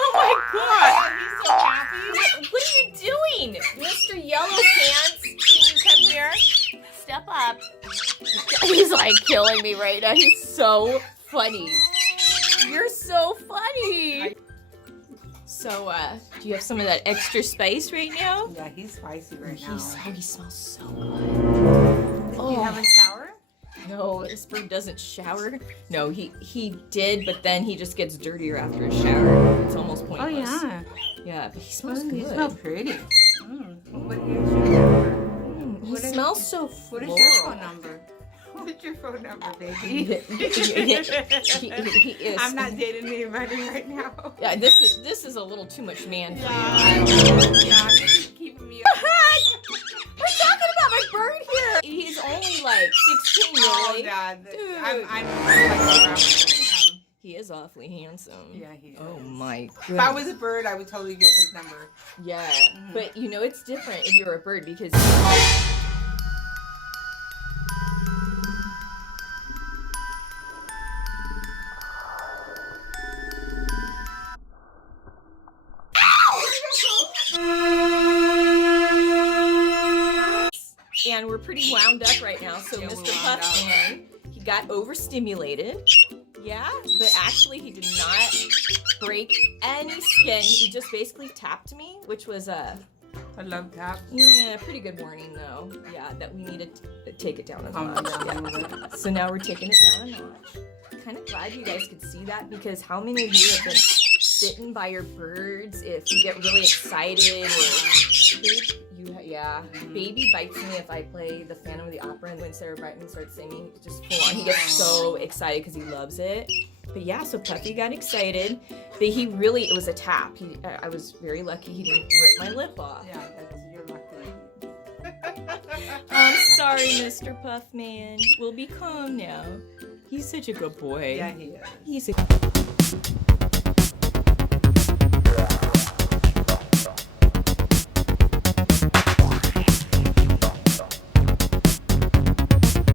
Oh my god! He's so happy. What are you doing? Mr. Yellow Pants, can you come here? Step up. He's like killing me right now. He's so funny. You're so funny. So, do you have some of that extra spice right now? Yeah, he's spicy right now. He smells so good. Did you have a shower? No, this bird doesn't shower. No, he did, but then he just gets dirtier after a shower. It's almost pointless. Oh, yeah. Yeah, but he smells good. You smell pretty. What is your number? He smells so What floral. is your phone number? What's your phone number, baby? he is. I'm not dating anybody right now. Yeah, this is a little too much man for you. Yeah, this is keeping me up. We're talking about my bird here. He's only like 16 years Oh, old. Dad. Dude. I'm like, He is awfully handsome. yeah, he is. Oh my goodness. If I was a bird, I would totally get his number. Yeah, but you know it's different if you're a bird because. And we're pretty wound up right now, so Yeah, Mr. we're wound Puffman, he got overstimulated. Yeah, but actually he did not break any skin. He just basically tapped me, which was I love tap. yeah, pretty good warning though. Yeah, that we needed to take it down a notch. Yeah. Yeah. So now we're taking it down a notch. Kind of glad you guys could see that because how many of you have been bitten by your birds if you get really excited or yeah, baby bites me if I play the Phantom of the Opera and when Sarah Brightman starts singing, just full on. He gets so excited because he loves it. But yeah, so Puffy got excited, but it was a tap. I was very lucky he didn't rip my lip off. Yeah, you're lucky. I'm sorry, Mr. Puffman. We'll be calm now. He's such a good boy. Yeah, he is. He's a